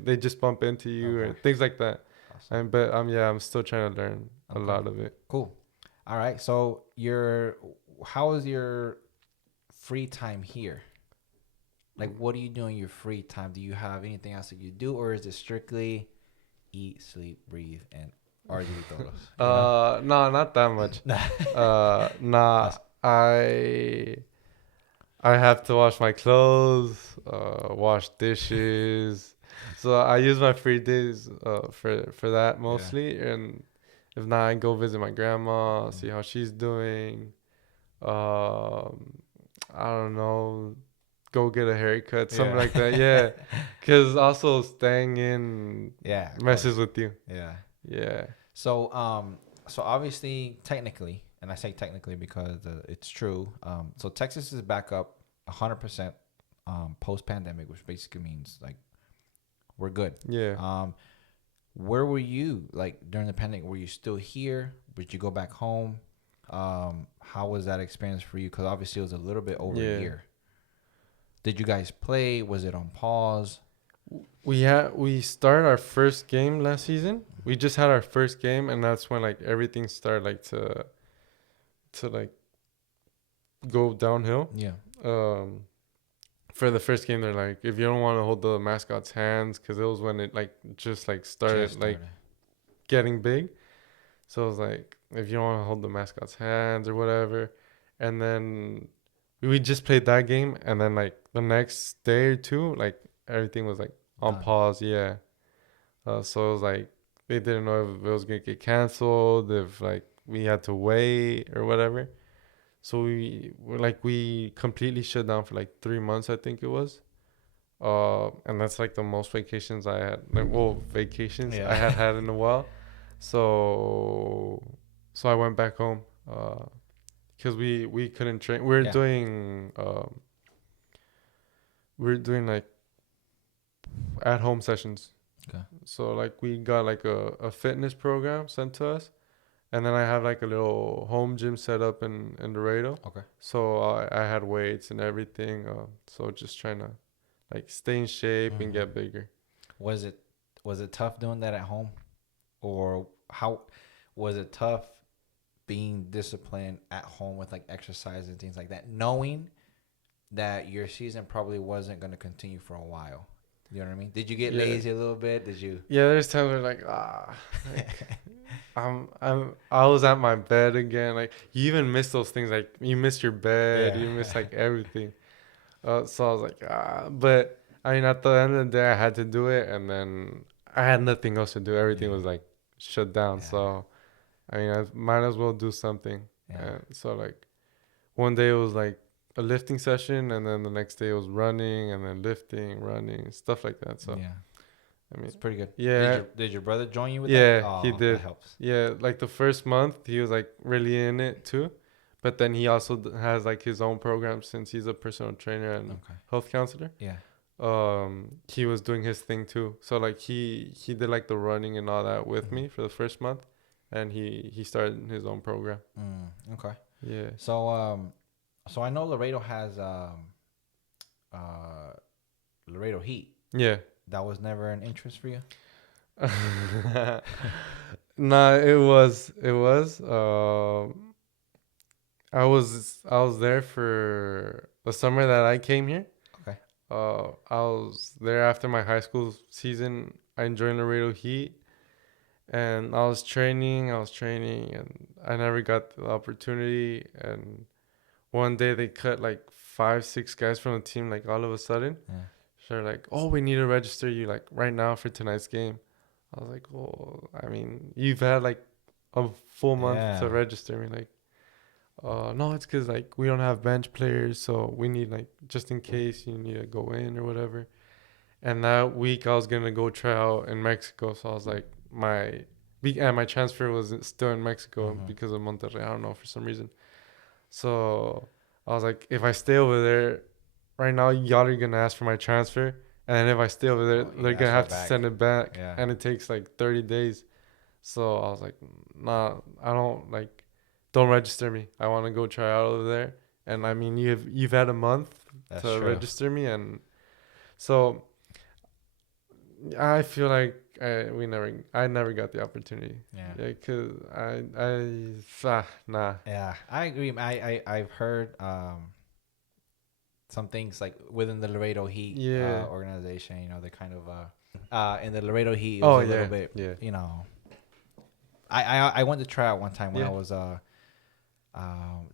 they just bump into you or Okay. things like that. Awesome. And but yeah, I'm still trying to learn a Okay. lot of it. Cool. All right. So how is your free time here? Like, what do you do in your free time? Do you have anything else that you do, or is it strictly eat, sleep, breathe, and RGV Toros? No, not that much. Nah, I have to wash my clothes, wash dishes. So I use my free days for that mostly, and if not, I go visit my grandma, see how she's doing. I don't know, go get a haircut, something like that. Yeah, because also staying in messes with you. Yeah. Yeah. So so obviously technically, and I say technically because it's true. So Texas is back up 100% post pandemic, which basically means like we're good. Yeah. Where were you like during the pandemic? Were you still here? Did you go back home? How was that experience for you? Because obviously it was a little bit over Yeah. a year. Did you guys play? Was it on pause? We started our first game last season. We just had our first game, and that's when like everything started like to like go downhill. Yeah. For the first game, they're like, if you don't want to hold the mascot's hands, because it was when it like just like started like getting big. So it was like, if you don't want to hold the mascot's hands or whatever. And then we just played that game, and then like the next day or two, like everything was like on pause. Yeah. So it was like they didn't know if it was gonna get canceled, if like we had to wait or whatever. So we completely shut down for like 3 months, I think it was. And that's like the most vacations I had. Like, well, vacations I had in a while. So I went back home. Because we couldn't train. We were doing like at home sessions. Okay. So like we got like a fitness program sent to us, and then I have like a little home gym set up in Laredo. Okay. So I had weights and everything. So just trying to like stay in shape and get bigger. Was it tough doing that at home, or how was it tough being disciplined at home with like exercise and things like that, knowing that your season probably wasn't going to continue for a while? You know what I mean? Did you get lazy a little bit? Did you? Yeah, there's times where like I was at my bed again. Like you even miss those things. Like you miss your bed. You miss like everything. So I was like but I mean at the end of the day I had to do it, and then I had nothing else to do. Everything was like shut down. So I mean I might as well do something. So like one day it was like a lifting session, and then the next day it was running, and then lifting, running, stuff like that. So I mean, it's pretty good. Yeah. Did your brother join you with that? Yeah, he did. That helps. Yeah, like the first month he was like really in it too, but then he also has like his own program since he's a personal trainer and health counselor. Yeah. He was doing his thing too. So like he did like the running and all that with me for the first month, and he started his own program. Okay. Yeah. So I know Laredo has Laredo Heat. Yeah. That was never an interest for you? Nah, it was. I was there for the summer that I came here. Okay. I was there after my high school season. I joined Laredo Heat, and I was training, and I never got the opportunity. And one day they cut like 5-6 guys from the team, like all of a sudden. Yeah. So they're like, "Oh, we need to register you like right now for tonight's game." I was like, "Well, I mean, you've had like a full month to register me." Like, no, it's because like we don't have bench players, so we need like just in case you need to go in or whatever. And that week I was gonna go try out in Mexico, so I was like, my transfer was still in Mexico because of Monterrey. I don't know, for some reason. So I was like, if I stay over there, right now y'all are gonna ask for my transfer, and if I stay over there, they're gonna have to send it back, and it takes like 30 days. So I was like, nah, I don't register me. I want to go try out over there. And I mean, you've had a month to register me, and so I feel like I never got the opportunity. Yeah, cause nah. Yeah, I agree. I've heard some things like within the Laredo Heat organization. You know, they kind of in the Laredo Heat it was a little bit. Yeah. You know, I went to try out one time when I was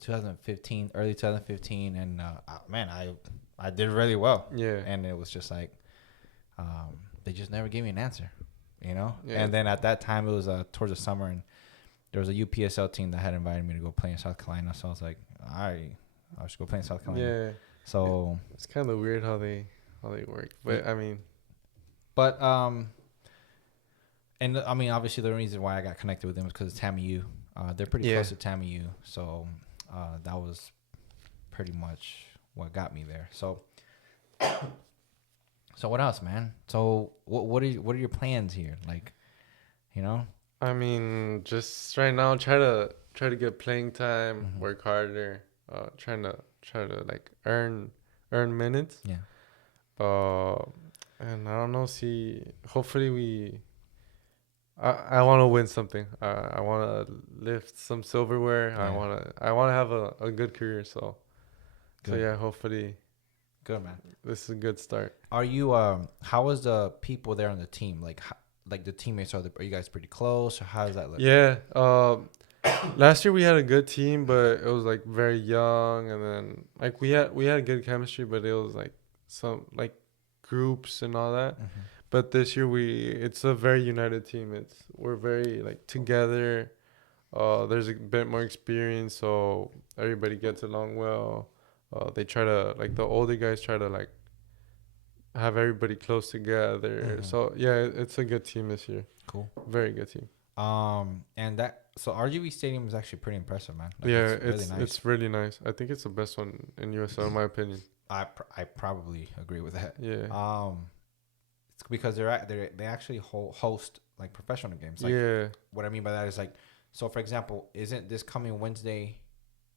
2015, early 2015, and man, I did really well. Yeah, and it was just like they just never gave me an answer, you know. Yeah. And then at that time it was towards the summer, and there was a UPSL team that had invited me to go play in South Carolina. So I was like, all right, I should go play in South Carolina. Yeah. So it's kind of weird how they work, but I mean, but and I mean, obviously the reason why I got connected with them is because of TAMU. They're pretty close to TAMU, so that was pretty much what got me there. So, so what else, man? So what are your plans here? Like, you know? I mean, just right now try try to get playing time, work harder, trying to like earn minutes. Yeah. And I don't know. See, hopefully we. I want to win something. I want to lift some silverware. Yeah. I want to have a good career. So Good. yeah, hopefully. Good, man. This is a good start. Are you how was the people there on the team? Like the teammates, are you guys pretty close, or how does that look? Yeah. Last year we had a good team, but it was like very young, and then like we had good chemistry, but it was like some like groups and all that. But this year it's a very united team. We're very like together. There's a bit more experience, so everybody gets along well. They try to, like, the older guys try to like have everybody close together. So yeah, it's a good team this year. Cool. Very good team. And so RGV Stadium is actually pretty impressive, man. Like, yeah, it's really nice. It's really nice. I think it's the best one in USL, in my opinion. I probably agree with that. Yeah. It's because they actually host like professional games. Like, yeah. What I mean by that is, like, so for example, isn't this coming Wednesday?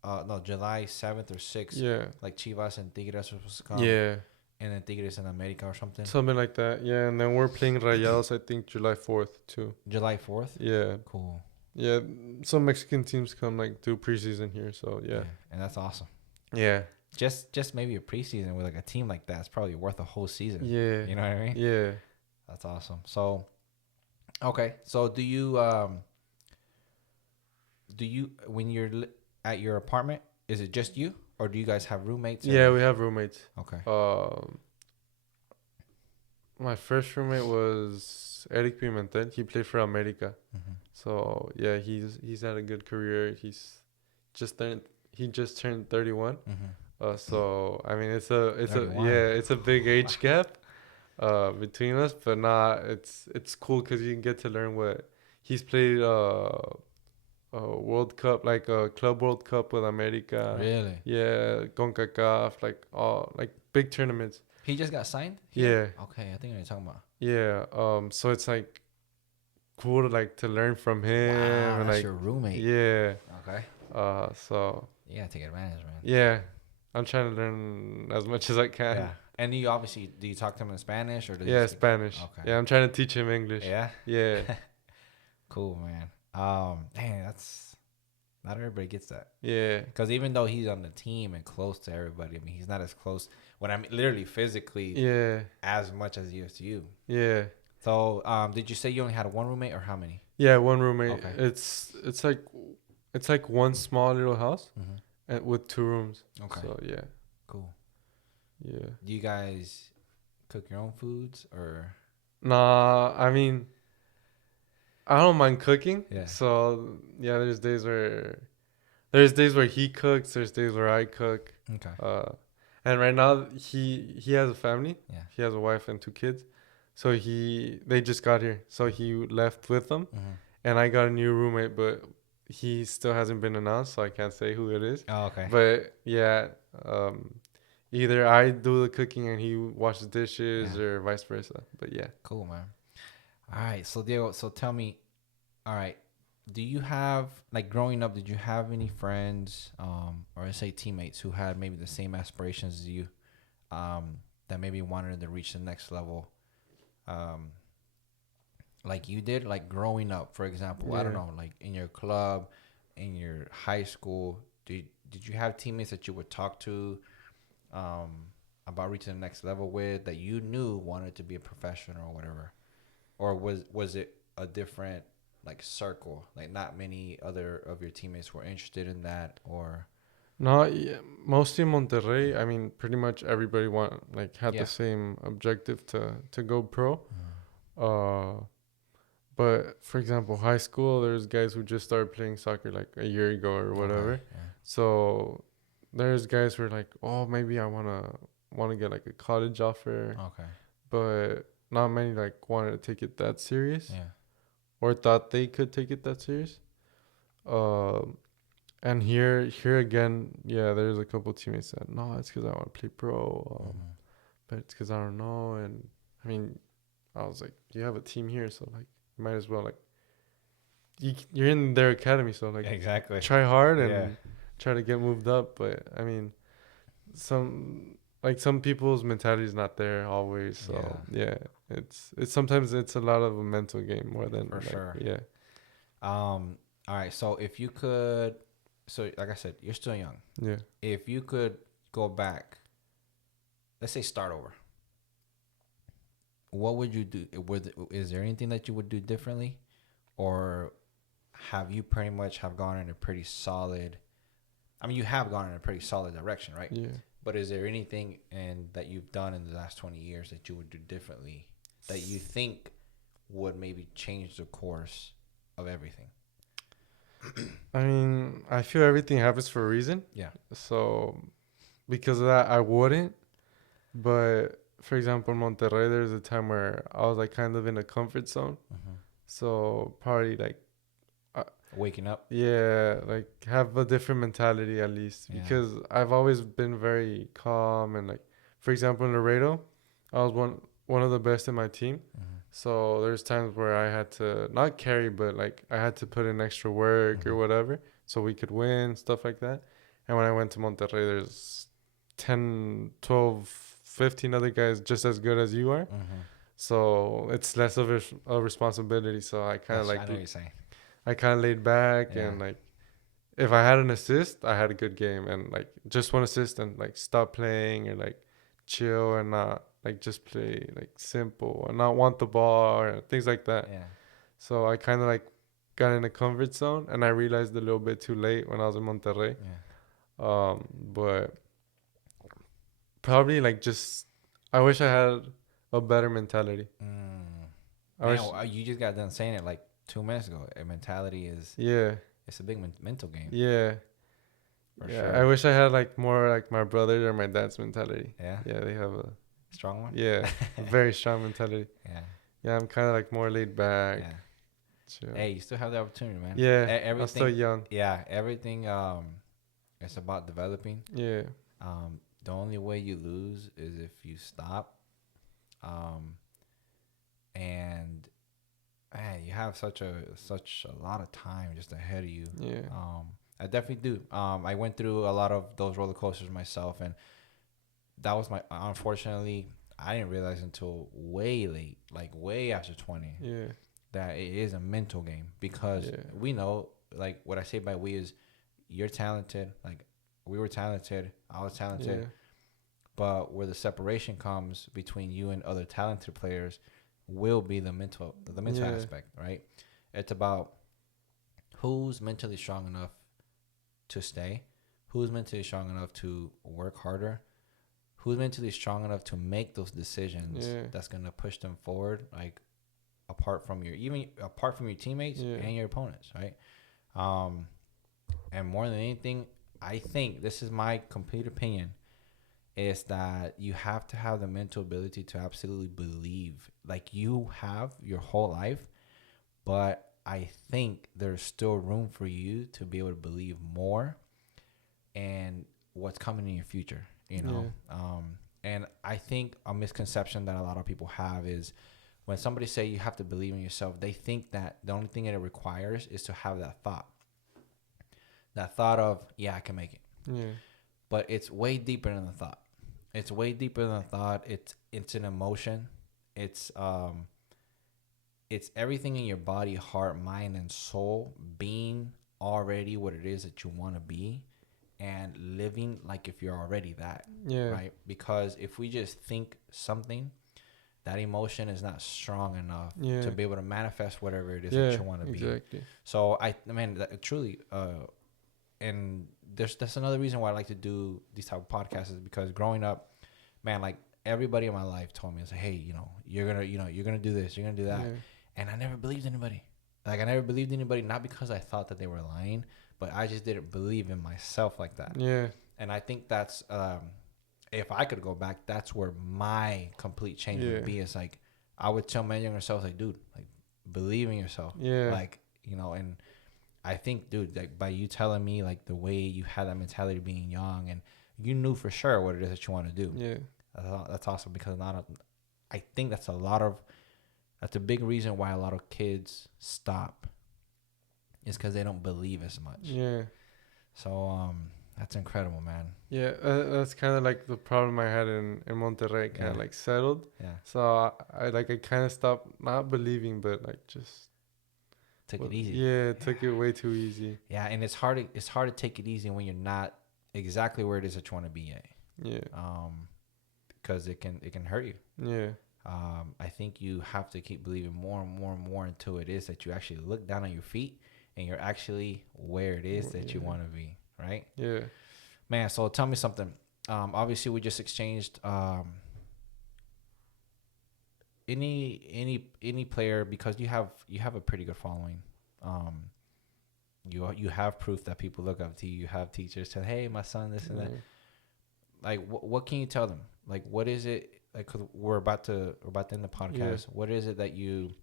No, July 7th or 6th. Yeah. Like Chivas and Tigres are supposed to come. Yeah. And then Tigres and America or something. Something like that. Yeah, and then we're playing Rayados, I think, July 4th too. July 4th? Yeah. Cool. Yeah, some Mexican teams come like do preseason here, so yeah. And that's awesome. Yeah. Just maybe a preseason with like a team like that is probably worth a whole season. Yeah. You know what I mean? Yeah. That's awesome. So, okay. So do you when you're at your apartment, is it just you, or do you guys have roommates? Yeah, we have roommates. Okay. My first roommate was Eric Pimentel. He played for America. So yeah, he's had a good career. He just turned 31. So I mean, it's a big age gap between us, but it's cool because you can get to learn what he's played. World Cup, like a Club World Cup with America. Really? Yeah, CONCACAF, like all like big tournaments. He just got signed? Yeah. Okay, I think I know what you're talking about. Yeah. So it's like cool to learn from him. Wow, and that's like your roommate. Yeah. Okay. So you gotta take advantage, man. Yeah, I'm trying to learn as much as I can. Yeah. And do you talk to him in Spanish, or Spanish? Okay. Yeah, I'm trying to teach him English. Yeah. Yeah. Cool, man. Dang, that's not everybody gets that. Yeah. Because even though he's on the team and close to everybody, I mean, he's not as close when I'm literally physically. Yeah. As much as he is to you. Yeah. So, did you say you only had one roommate, or how many? Yeah, one roommate. Okay. It's like one small little house, with 2 rooms. Okay. So yeah. Cool. Yeah. Do you guys cook your own foods, or? Nah, I mean, I don't mind cooking. Yeah. So yeah, there's days where he cooks. There's days where I cook. Okay. And right now he has a family. Yeah. He has a wife and 2 kids. So they just got here. So he left with them, and I got a new roommate, but he still hasn't been announced, so I can't say who it is. Oh, okay. But yeah, either I do the cooking and he washes dishes, or vice versa. But yeah. Cool, man. All right, so Diego, tell me, all right, do you have, like, growing up, did you have any friends, or let's say teammates who had maybe the same aspirations as you, that maybe wanted to reach the next level, like you did, like growing up, for example? Yeah. I don't know, like in your club, in your high school, did you have teammates that you would talk to, about reaching the next level with, that you knew wanted to be a professional or whatever? Or was it a different, like, circle? Like, not many other of your teammates were interested in that, or? No, yeah, mostly Monterrey. I mean, pretty much everybody had the same objective to go pro. But for example, high school, there's guys who just started playing soccer like a year ago or whatever. Okay, yeah. So there's guys who are like, oh, maybe I wanna get like a college offer. Okay. But not many wanted to take it that serious. Yeah. Or thought they could take it that serious. And here again, yeah, there's a couple teammates that, no, it's because I want to play pro. But it's because I don't know. And I mean, I was like, you have a team here, so you might as well you're in their academy, so like Exactly. try hard and Yeah. try to get moved up. But I mean, some people's mentality is not there always. So yeah, it's sometimes it's a lot of a mental game more than For sure. yeah. All right. So if you could, so like I said, you're still young. Yeah. If you could go back, let's say start over, what would you do? Is there anything that you would do differently, or have you pretty much have gone in a pretty solid? I mean, you have gone in a pretty solid direction, right? Yeah. But is there anything that you've done in the last 20 years that you would do differently that you think would maybe change the course of everything? I mean, I feel everything happens for a reason. Yeah. So because of that, I wouldn't. But for example, in Monterrey, there's a time where I was like kind of in a comfort zone. Mm-hmm. So probably like Waking up. yeah, like have a different mentality at least, because I've always been very calm and like, for example, in Laredo, I was one of the best in my team. Mm-hmm. So there's times where I had to not carry, but like I had to put in extra work or whatever so we could win, stuff like that. And when I went to Monterrey, there's 10, 12, 15 other guys just as good as you are. Mm-hmm. So it's less of a responsibility. So I kind of like I know what you're saying. I kind of laid back and like if I had an assist, I had a good game, and like just one assist and like stop playing or like chill and not like just play like simple and not want the ball or things like that. Yeah. So I kind of like got in a comfort zone, and I realized a little bit too late when I was in Monterrey. Yeah. But probably like just I wish I had a better mentality. You just got done saying it like 2 minutes ago. A mentality is it's a big mental game. Yeah. For Yeah, sure. I wish I had like more like my brother or my dad's mentality. Yeah. Yeah, they have a Strong one. yeah, a very strong mentality. Yeah. Yeah, I'm kind of like more laid back. Yeah. Chill. Hey, you still have the opportunity, man. Yeah, Everything. I'm still young. Yeah, everything. It's about developing. Yeah. The only way you lose is if you stop. And man, you have such a lot of time just ahead of you. Yeah. I definitely do. I went through a lot of those roller coasters myself, and that was unfortunately, I didn't realize until way late, like way after 20, that it is a mental game, because we know, like what I say by we is you're talented, like we were talented, I was talented, but where the separation comes between you and other talented players will be the mental aspect, right? It's about who's mentally strong enough to stay, who's mentally strong enough to work harder, who's mentally strong enough to make those decisions that's going to push them forward, like apart from your teammates and your opponents, right? And more than anything, I think, this is my complete opinion, is that you have to have the mental ability to absolutely believe, like you have your whole life, but I think there's still room for you to be able to believe more and what's coming in your future, you know? And I think a misconception that a lot of people have is when somebody say you have to believe in yourself, they think that the only thing that it requires is to have that thought of, I can make it. But it's way deeper than the thought. It's way deeper than the thought. It's an emotion. It's everything in your body, heart, mind, and soul being already what it is that you want to be, and living like if you're already that, right? Because if we just think something, that emotion is not strong enough to be able to manifest whatever it is that you want to be. So I mean, truly, and that's another reason why I like to do these type of podcasts, is because growing up, man, like everybody in my life told me, it's like, hey, you're gonna do this, you're gonna do that, and I never believed anybody. Like I never believed anybody, not because I thought that they were lying, but I just didn't believe in myself like that. And I think that's if I could go back, that's where my complete change would be. It's like I would tell my younger self, like, dude, like believe in yourself. Like, and I think, dude, like by you telling me like the way you had that mentality being young, and you knew for sure what it is that you want to do. That's awesome, because I think that's a big reason why a lot of kids stop is because they don't believe as much. Yeah. So that's incredible, man. Yeah, that's kind of like the problem I had in Monterrey, kind of like settled. Yeah. So I kind of stopped not believing, but like just took it easy. Yeah, took it way too easy. Yeah, and it's hard to take it easy when you're not exactly where it is that you want to be at. Yeah. Because it can hurt you. Yeah. I think you have to keep believing more and more and more until it is that you actually look down on your feet and you're actually where it is that you want to be, right? Yeah. Man, so tell me something. Obviously, we just exchanged any player, because you have a pretty good following. You have proof that people look up to you. You have teachers tell, hey, my son, this and that. Like, what can you tell them? Like, what is it? Like, 'cause we're about to end the podcast. Yeah. What is it that you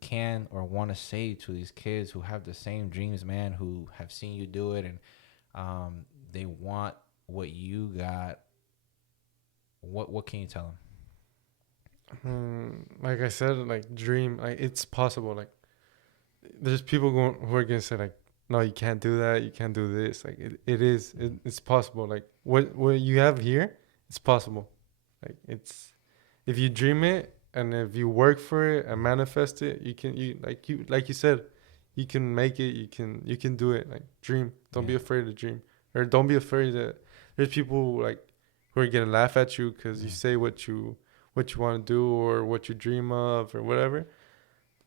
can or want to say to these kids who have the same dreams, man, who have seen you do it, and they want what you got? What can you tell them? Like I said, like, dream, like, it's possible. Like, there's people who are gonna say, like, no, you can't do that, you can't do this. Like, it's possible. Like, what you have here, it's possible. Like, it's, if you dream it and if you work for it and manifest it, like you said, you can make it. You can do it. Like, dream. Don't be afraid to dream, or don't be afraid that there's people like who are gonna laugh at you because you say what you want to do or what you dream of or whatever.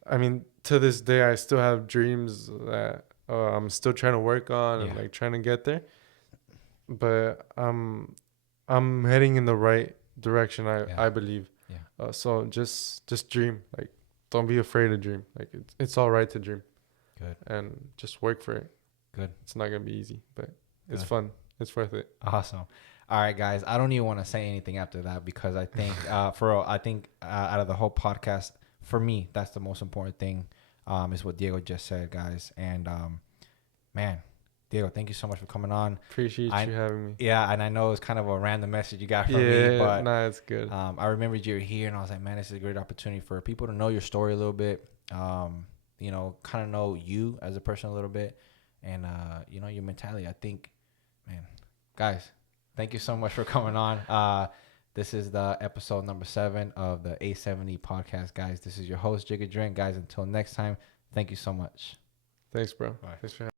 I mean, to this day, I still have dreams that I'm still trying to work on and like trying to get there. But I'm heading in the right direction. I believe. Yeah. So just dream. Like, don't be afraid to dream. Like, it's all right to dream. Good. And just work for it. Good. It's not gonna be easy, but it's fun. It's worth it. Awesome. All right, guys. I don't even want to say anything after that, because I think out of the whole podcast, for me, that's the most important thing. Is what Diego just said, guys. And man, Diego, thank you so much for coming on. Appreciate you having me. Yeah, and I know it's kind of a random message you got from me, but it's good. I remembered you were here, and I was like, man, this is a great opportunity for people to know your story a little bit. You know, kind of know you as a person a little bit, and you know, your mentality. I think, man, guys, thank you so much for coming on. This is the episode number 7 of the A7E podcast, guys. This is your host, Jigga Drink. Guys, until next time, thank you so much. Thanks, bro. Bye. Thanks for having me.